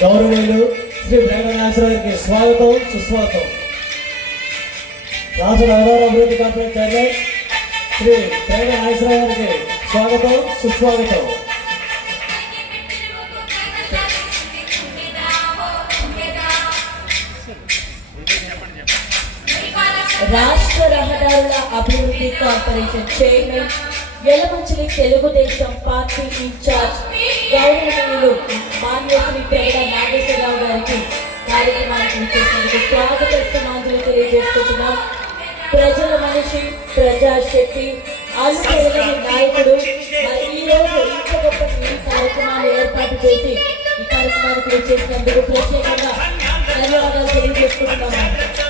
గౌరవనీయులు శ్రీ వెంకటనాథరావు గారికి స్వాగతం సుస్వాగతం. రాష్ట్ర రహదారి అభివృద్ధి కార్పొరేషన్ చైర్మన్ శ్రీ వెంకటనాథరావు గారికి స్వాగతం సుస్వాగతం. రాష్ట్ర రహదారుల అభివృద్ధి corporation chairman Yalamanchili Telugu Desam party incharge గౌరవనీయులు మాన్యశ్రీ పేద నాగేశ్వరరావు గారికి కార్యక్రమానికి చేసినందుకు స్వాగత సమాజంలో తెలియజేస్తున్నాం. ప్రజల మనిషి, ప్రజాశక్తి, ఆలోచన నాయకుడు మరి ఈ రోజు ఇంత గొప్ప కార్యక్రమాలు ఏర్పాటు చేసి ఈ కార్యక్రమానికి చేసినందుకు ప్రత్యేకంగా ధన్యవాదాలు తెలియజేస్తున్నాము.